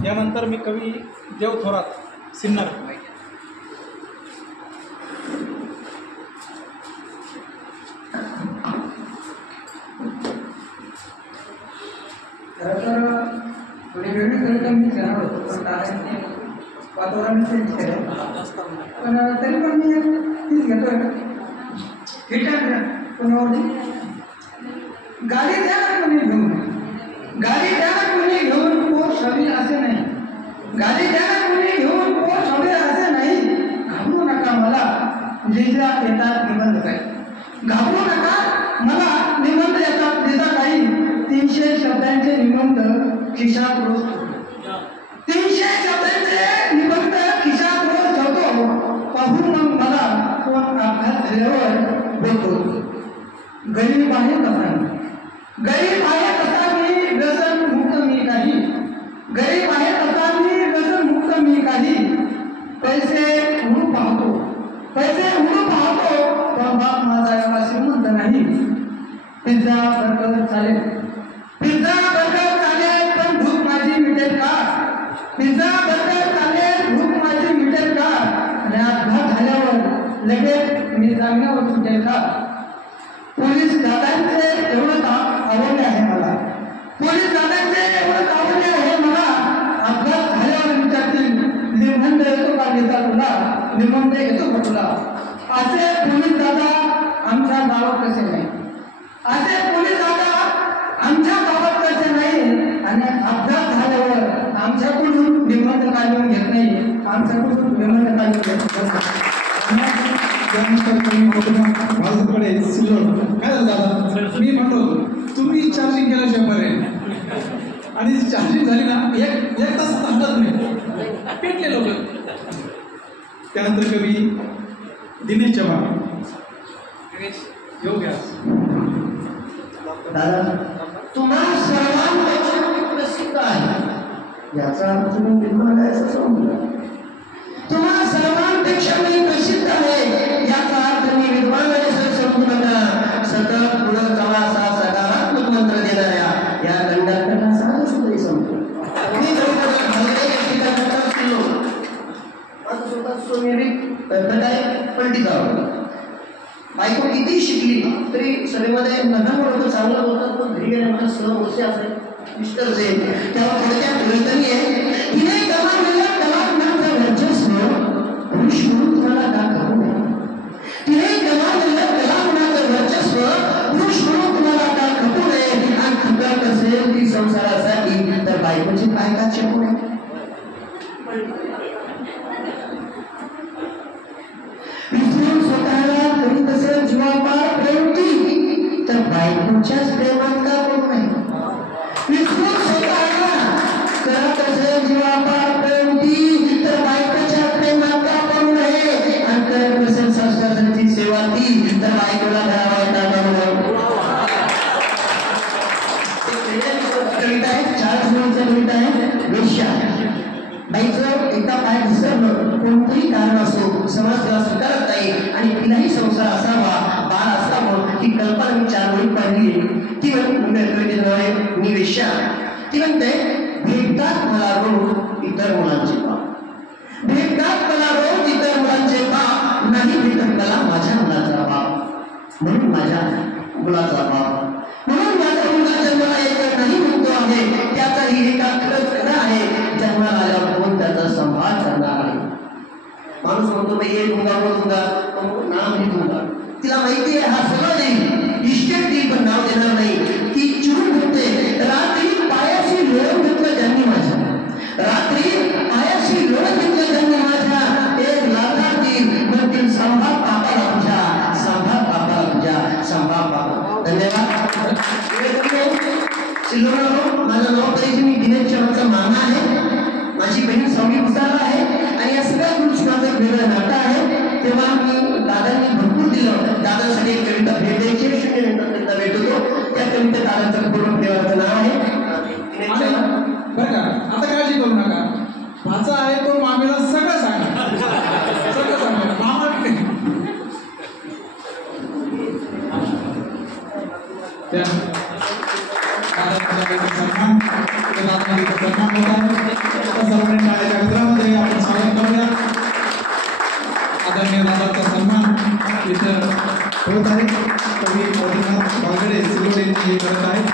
यानंतर मी कवी देव थोरात सिन्नर. खरं तर थोडी वेगळी कविता मी घेणार होतो पण दादांनी वातावरण चेंज केलं. पण तरी पण मी तीच घेतोय. ठीक आहे कोणावरती गाडी द्या ना कोणी घेऊन. गाडी द्या ना कोणी घेऊन पोट हवी असे नाही. गाडी द्या ना कोणी घेऊन पोट हवे असे नाही. घाबरू नका मला लिहिता येतात निबंध काही. घाबरू नका मला निबंध येतात लिहिता काही. 300 शब्दांचे निबंध खिशात रोज ठेवतो. 300 शब्दांचे निबंध खिशात रोज ठेवतो. पाहून मग मला कोण अपघात झाल्यावर बोलतो. गरीब आहे कसा मी. गरीब आहे तसा मी व्यसन मुक्त मी काही. गरीब आहे तसा मी व्यसन मुक्त मी काही. पैसे उडू पाहतो. पैसे उडू पाहतो पण बाप माझा एवढा श्रीमंत नाही. पिझ्झा बर्गर चालेल. पिझ्झा बर्गर चालेल पण भूक माझी मिटेल का. पिझ्झा बर्गर चालेल भूक माझी मिटेल का. आणि अपघात झाल्यावर लगेच मी जामिनावर सुटेल का. पोलीस दादांचे एवढं काम आवडले आहे मला. पोलीस दादांचे एवढं आवडले आहे मला. अपघात झाल्यावर विचारतील निबंध येतो का लिहिता तुला. निबंध येतो का तुला. असे पोलीस दादा आमच्या गावात कसे नाही. असे पोलीस दादा आमच्या गावात कसे नाही. आणि अपघात झाल्यावर आमच्याकडून निबंध काढून घेत नाही. आमच्याकडून निबंध काढून घेत नाही. माझ्याकडे सिल्लोड काय झालं दादा. मी म्हणतो तुम्ही चार्जिंग केल्याशिवाय बरे. आणि चार्जिंग झाली ना एक तास थांबत नाही. पेटले लोक. त्यानंतर कवी दिनेश चव्हाण. योग्य दादा तुम्हा सर्वांपेक्षा प्रसिद्ध आहे याचा अर्थ मी निर्माण आहे असं समजलं. तुम्हा सर्वांपेक्षा मी प्रसिद्ध आहे याचा अर्थ मी विद्वान आहे असं समजू नका. सतत पुढं जावा असा सकारात्मक मंत्र देणाऱ्या या कंडक्टरला साधं सुद्धा समजू. मी सोनेरी पलटी जावं. बायको किती शिकली तरी सभेमध्ये नका म्हणत चांगलं बोलतात पण घरी गेल्यानंतर सहमोसे असेल मिस्टर जे तेव्हा थोडक्यात वेदनी आहे तिने गमावलेल्या कलागुणांचं वर्चस्व पुरुष म्हणून तुम्हाला का करू नये तिने गमावलेल्या कलागुणांचं वर्चस्व पुरुष म्हणून तुम्हाला का खपू नये आणि खपत असेल ती संसारासाठी तर बायकोची पाय का चेपू नये विसरून स्वतःला करीत असेल जीवापार प्रेमती तर बायकोच्याच प्रेमात का पडू नये विसरून स्वतःला करत असेल जीवापार प्रेमती तर बायकोच्या प्रेमात का पडू नये आणि करत असेल संस्कारांची सेवा ती तर बायकोला धरावा का पडू नये कविता आहे 4 जुलैचं कविता आहे वेश्या बाईचं एका पाय घसरलं कोणतंही कारण असो समाज तिला स्वीकारत नाही आणि तिलाही संसार असावा बाळ असावं ही कल्पना मी 4 वेळी पाहिली ती म्हणते मी वेश्या ती म्हणते भेटतात मला रोज इतर मुलांचे बाप भेटतात मला रोज इतर मुलांचे बाप नाही भेटत मला माझ्या मुलाचा बाप म्हणून माझ्या मुलाचा बाप म्हणून माझा मुलगा जन्माला येत नाही म्हणतो आहे त्याचाही एका खरं आहे जन्माला आल्यावर कोण त्याचा संभाळ करणार आहे माणूस म्हणतो भाई ये दूंगा वो दूंगा नाम नहीं दूंगा तिला माहिती आहे हा सगळं देईल इस्टेट देईल पण नाव देणार नाही ती चिडून होते रात्री पायाशी लोळून घेतलं त्यांनी माझ्या रात्री पायाशी लोळून घेतलं त्यांनी माझ्या एक लाथा देईल म्हणतील संभाळ पापाला तुझ्या संभाळ पापाला तुझ्या संभाळ पापा धन्यवाद माझं नाव तरी मी दिनेश चव्हाणचा मामा आहे माझी बहीण सौमी विचारला आहे आणि या सगळ्या गोष्टी माझं वेगळं नातं आहे तेव्हा मी दादांनी भरपूर दिलं दादासाठी एक कविता भेट द्यायची 0 मिनिटात कविता भेट होतो त्या कवितेत दादांचं पूर्ण प्रेमाचं नाव आहे बरं का आता काळजी करू नका भाचा आहे तो मामीला सगळं सांगा सगळं सांगा मामा त्या सन्मान सर्वांनी शाळेच्या मित्रामध्ये आपण स्वागत करूया आदरणीय दादाचा सन्मान इथं होत आहे कवी रवींद्रनाथ बागडे सिलोडे हे करत आहेत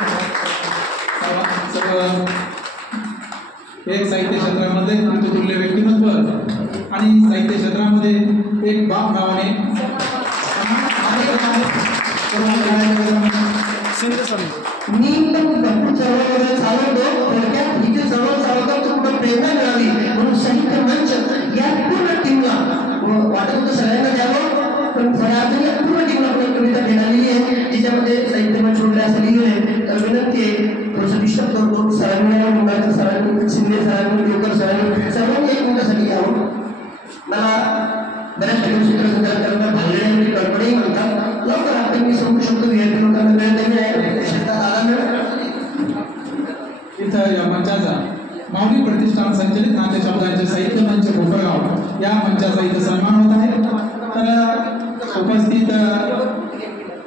सर्व एक साहित्य क्षेत्रामध्ये तुल्य व्यक्तिमत्व आणि साहित्य क्षेत्रामध्ये एक बाप नावाने मी गप्पू चळवळ चालवतो थोडक्यात इथे जवळ चालवतो तुम्हाला प्रेरणा मिळावी म्हणून साहित्य मंच या पूर्ण टीमला वाटत होतं सगळ्यांना द्यावं पण खऱ्या अर्थाने या पूर्ण टीमला आपण कविता देण्याली आहे जिच्यामध्ये साहित्य मंच वगैरे असं लिहिलंय तर विनंती आहे थोडंसं डिस्टर्ब करतो सरांनी मुंबईच्या सरांनी शिंदे सरांनी देवकर सरांनी सर्वांनी 1 मिनिटासाठी यावं मला बऱ्याच ठिकाणी सूत्रसंचालन भांडणे कल्पनाही म्हणतात लवकर आपण मी सांगू शकतो VIP लोकांना वेळ नाही आहे इथं या मंचाचा माऊली प्रतिष्ठान संचलित नाट्य शब्दांचे साहित्य मंच कोपरगाव या मंचाचा इथं सन्मान होत आहे तर उपस्थित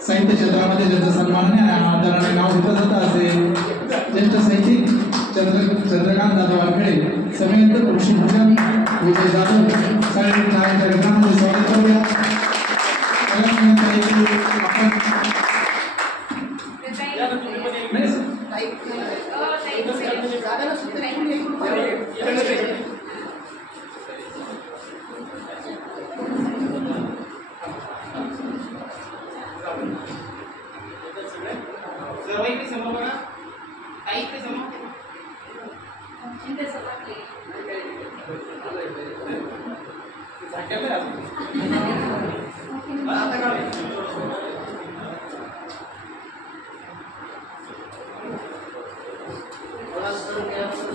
साहित्य क्षेत्रामध्ये ज्यांचं सन्मानाने आदराने नाव घेतलं जातं असे ज्येष्ठ साहित्यिक चंद्रकांत दादा वानखेडे समेत कृषी भूषण विजय जाधव सगळ्यांनी नारायणच्या गटामध्ये स्वागत करूया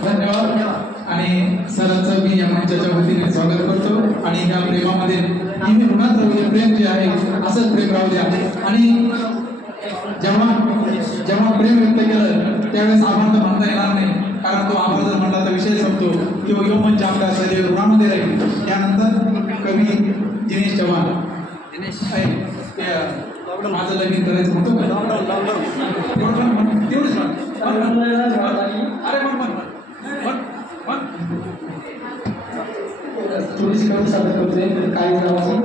धन्यवाद आणि सरांचं मी या मंचाच्या वतीने स्वागत करतो आणि या प्रेमामध्ये नेहमी ऋणात राहू प्रेम जे आहे असंच प्रेम राहू द्या आणि जेव्हा प्रेम व्यक्त केलं त्यावेळेस आभार तर म्हणता येणार नाही कारण तो आभार जर म्हणला तर विषय संपतो किंवा यो मंच आपल्या सदैव ऋणामध्ये राहील त्यानंतर कवी दिनेश चव्हाण माझं लगीन करायचं म्हणतो तेवढंच थोडीशी कमी सादर करतोय काय नावाचं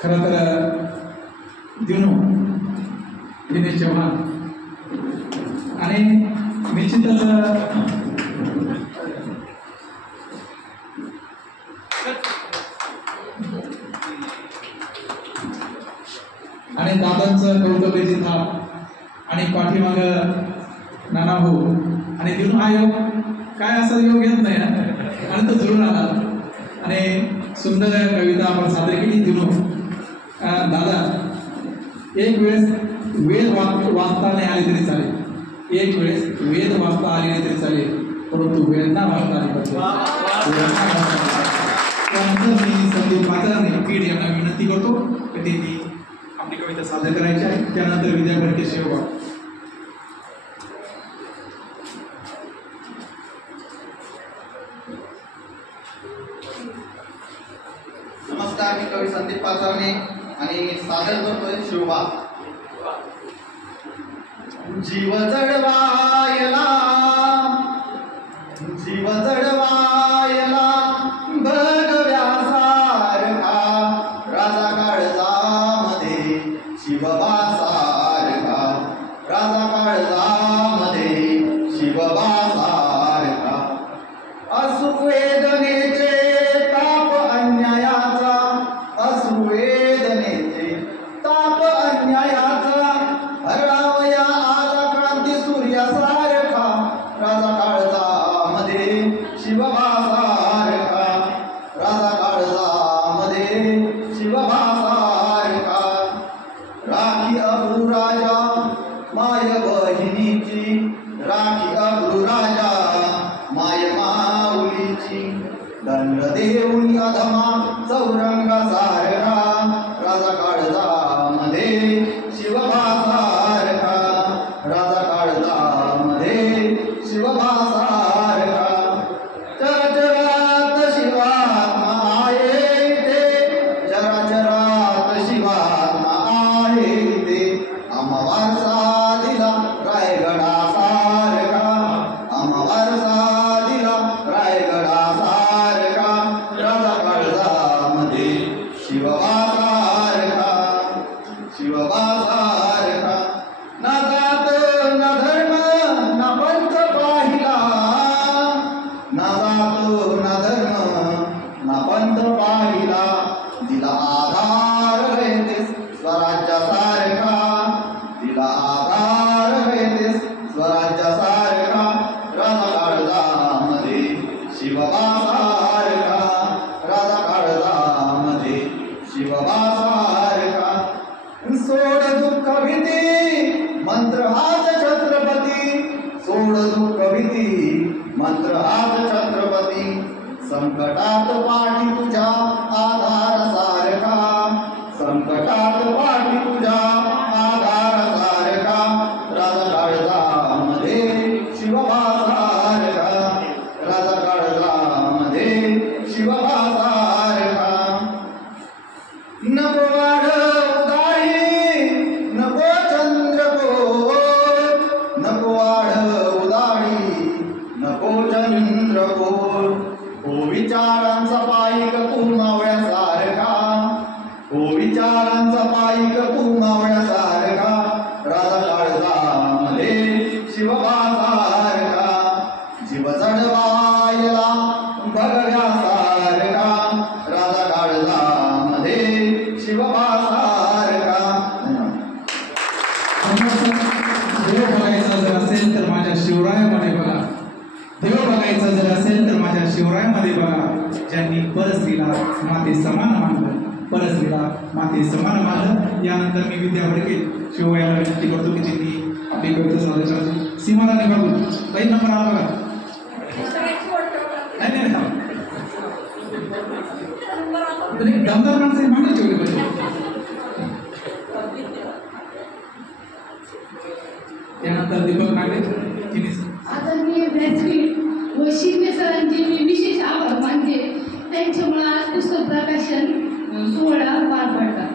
खरं तर दिनू दिनेश चव्हाण आणि निश्चितच आणि दादांचं कौतुकाची थाप आणि पाठीमाग नाना भाऊ आणि दिनू हा योग काय असा योग येत नाही आणि तो जुळून आला आणि सुंदर कविता आपण सादर केली दिनू दादा एक वेळेस वेद वाचता नाही आले तरी चालेल एक वेळेस वेद वाचता आले नाही तरी चालेल परंतु वेदना वाचता आली पाहिजे त्यानंतर मी संदीप पाचारने पीड यांना विनंती करतो की त्यांनी आपली कविता सादर करायची आहे त्यानंतर विद्या भडके शेवगाव नमस्कार मी कवी संदीप पाचारणे आणि सादर करतोय शिवबा जीव जडवायला भगव्यासारखा राजा काळजामध्ये शिवबासारखा राजा काळजामध्ये शिवबासारखा असुवेदनेचे ताप अन्यायाचा असुवेदनेचे ताप अन्यायाचा हरवया आला क्रांती सूर्यासारखा राजा काळजामध्ये शिवबासारखा राजा काळजामध्ये शिवबासारखा राखी अब्रू राजा माय बहिणीची राखी अब्रू राजा माय माऊलीची दंड देऊन अधमा चौरंगासारखा राजा काळजामध्ये शिवबासारखा राजा काळजामध्ये शिवबासारखा चराचरात शिवात्मा आहे ते चराचरात शिवात्मा आहे ते आम्हा वारसा दिला रायगडासारखा आम्हा वारसा दिला रायगडासारखा राजा काळजामध्ये शिवबासारखा शिवबासारखा ना जात ना धर्म ना पंथ पाहिला ना जात ना धर्म ना पंथ पाहिला दिला आधार रयतेस स्वराज्यासारखा दिला आधार रयतेस स्वराज्यासारखा राजा काळजामध्ये शिवबासारखा राजा काळजामध्ये शिवबासारखा सोड दुःख भीती मंत्र हाच छत्रपती सोड दुःख भीती मंत्र हाच छत्रपती संकटात पाठी तुझ्या आधार सारखा संकटात पाठी तुझ्या आधार सारखा राजा काळजामध्ये शिवबासारखा राजा काळजामध्ये शिवबासारखा नको वाढ उदाळी नको चंद्रकोर नको वाढ उदाळी नको चंद्रकोर हो विचारांचा पाईक तू मावळ्यासारखा हो विचारांचा पाईक तू मावळ्यासारखा राजा काळजामध्ये शिवबासारखा जीव जडवायला भगव्यासारखा राजा काळजामध्ये शिवबासारखा देव बघायचा जर असेल तर माझ्या शिवरायामध्ये बघा देव बघायचा जर असेल तर माझ्या शिवरायामध्ये बघा ज्यांनी परस्त्रीला माते समान मानलं परस्त्रीला माते समान मानलं यानंतर मी विद्या भडके शिवरायाला विनंती करतो की ज्यांनी आपली कविता सादर करायची सीमाराने बघू काही नंबर आला बघा नाही दमदार माणसं मागे ठेवली पाहिजे त्यानंतर दीपक नागरे तिने आदरणीय व्यासपीठ व शिंदे सरांचे मी विशेष आभार मानते त्यांच्यामुळे आज पुस्तक प्रकाशन सोहळा पार पडला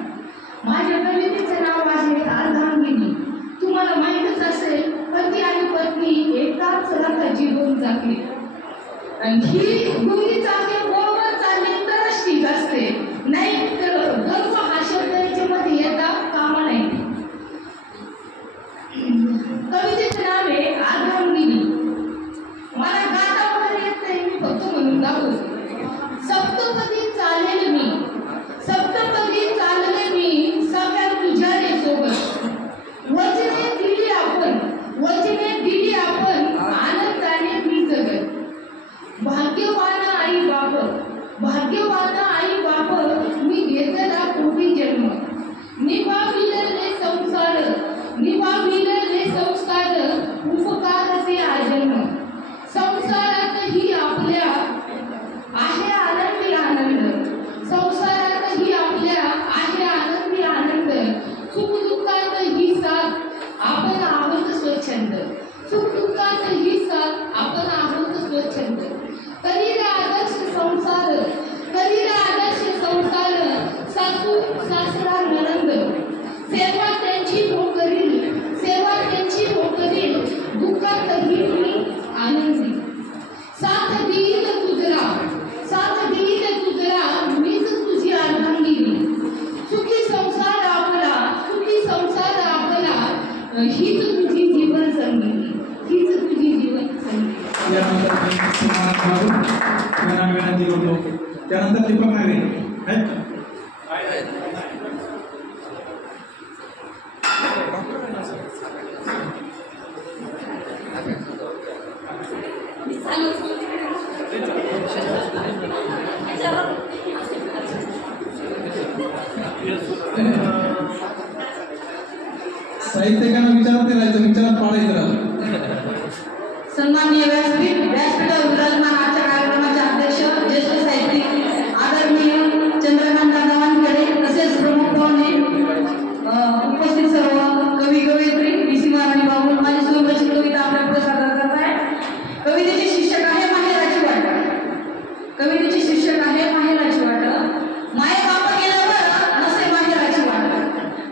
माझ्या कवितेचं नाव आहे अर्धांगिनी तुम्हाला माहीतच असेल पती आणि पत्नी एकाच चाकरी. आणि ही दोन्ही चाकरी बरोबर चालली तरच ठीक असते, नाही तर गर्व हा शब्द याच्यामध्ये येता कामा नाही. कवितेचे नाव आहे अर्धांगिनी. मला गाता वगैरे येत नाही, मी फक्त म्हणून दाखवते. सप्तपदी चालेल मी, सप्तपदी चालले मी सगळ्या तुझ्या रे सोबत. वचने दिली आपण, वचने दिली आपण आनंदाने मी जगत. भाग्यवान आई बाप, भाग्यवान आई बाप मी घेतला कोटी जन्म. निभाविले रे संसार, निभाविले रे संस्कार उपकार ते आजन्म. संसारातही आपल्या आहे आनंदी आनंद, संसारातही आपल्या आहे आनंदी आनंद. सुख दुःखात ही साथ आपण आहोत स्वच्छंद, सुख दुःखात ही साथ आपण आहोत स्वच्छंद. करी रे आदर्श संसार, करी रे आदर्श संसार सासू सासरा ननंद. सेवा त्यांची हो करील, सेवा त्यांची हो करील दुःखातही मी आनंदी. साथ देईल तुझरा, साथ देईल तुझरा मीच तुझी अर्धांगिनी. सुखी संसार आपला, सुखी संसार आपला हीच तुझी जीवन संगीती, हीच तुझी जीवन संगीती. विनंती करतो. त्यानंतर दीपक नागरे आहेत. साहित्यिकांना विचारत नाही राहायचं, विचारात पाडायचं राहतं. सन्माननीय व्यासपीठ, व्यासपीठावर विराजमान आजच्या कार्यक्रमाचे अध्यक्ष ज्येष्ठ साहित्यिक आदरणीय चंद्रकांत गावांकडे, तसेच प्रमुख पाहुणे, उपस्थित सर्व कवी कवयित्री PC महाराणी बाबू, माझी सुरक्षित कविता आपल्या पुढे सादर करत आहे. कवितेचे शीर्षक आहे माहेराची वाट. कवितेचे शीर्षक आहे माहेराची वाट. माय बाप गेल्यावर नसे माहेराची वाट,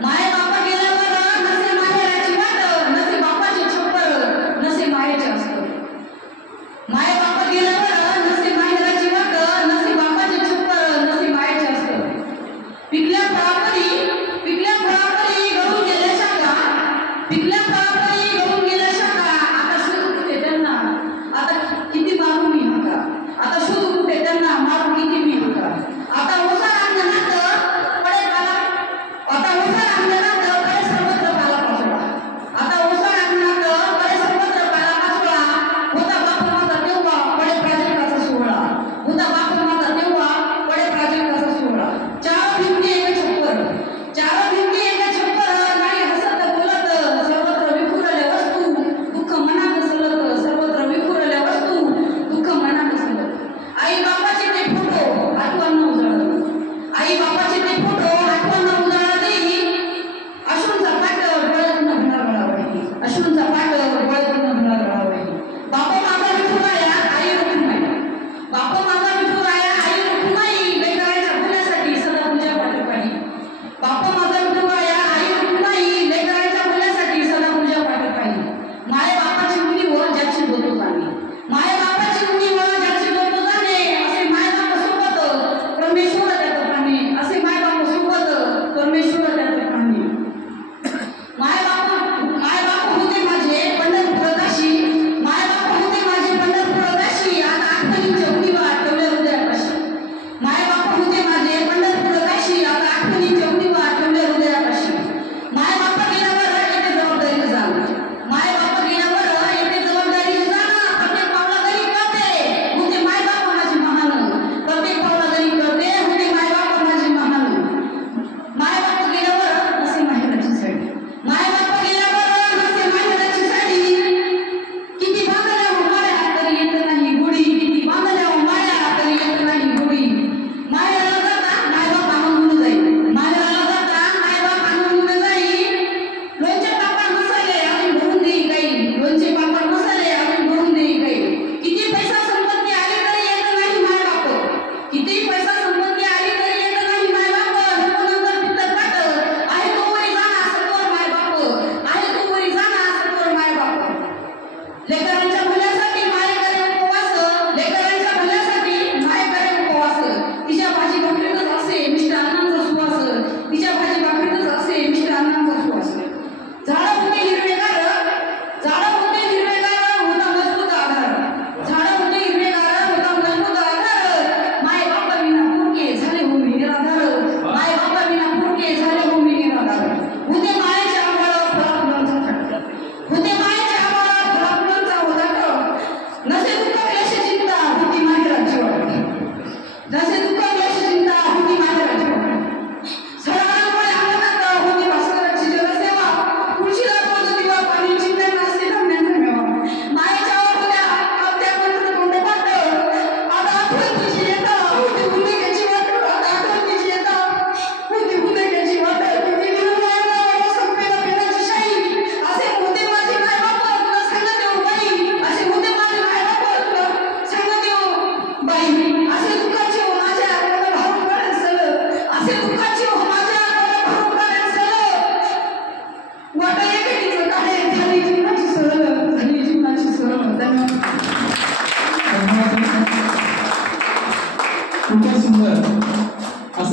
माय बाप गेल्यावर नसे माहेराची वाट. नसे बापाचे छप्पर नसे मायेचे असतं. माय बाप गेल्यावर नसे माहेराची वाट, नसे बापाचे छप्पर नसे मायेचे असतं. पिकल्या फळापरी, पिकल्या फळापरी गळून गेल्या शाखा, पिकल्या फळापरी गळून गेल्या शाखा. आता सुरू होते त्यांना, आता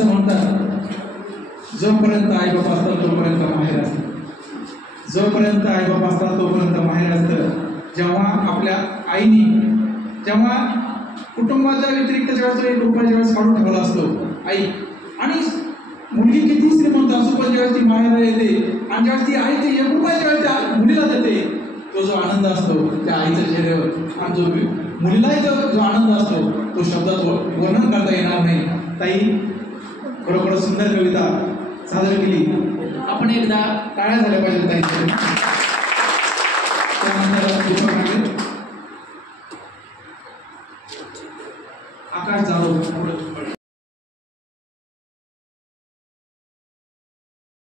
असं म्हणतात, जोपर्यंत आई बाप असतात तोपर्यंत माहेर असतं, जोपर्यंत आई बाप असतात तोपर्यंत माहेर असतं. जेव्हा आपल्या आईनी जेव्हा कुटुंबाच्या व्यतिरिक्त ज्यावेळेस एक रुपया ज्यावेळेस काढून ठेवला असतो आई, आणि मुलगी किती श्रीमंत असो पण ज्यावेळेस ती माहेर येते आणि ज्यावेळेस ती आई ते एक रुपया ज्यावेळेस त्या मुलीला देते, तो जो आनंद असतो त्या आईच्या चेहऱ्यावर आणि जो मुलीलाही जो आनंद असतो तो शब्दात वर्णन करता येणार नाही. ताई खरोखर सुंदर कविता सादर केली. आपण एकदा टाळ्या झाल्या पाहिजे ताईसाठी. त्यानंतर दीपक नागे, आकाश जाधव.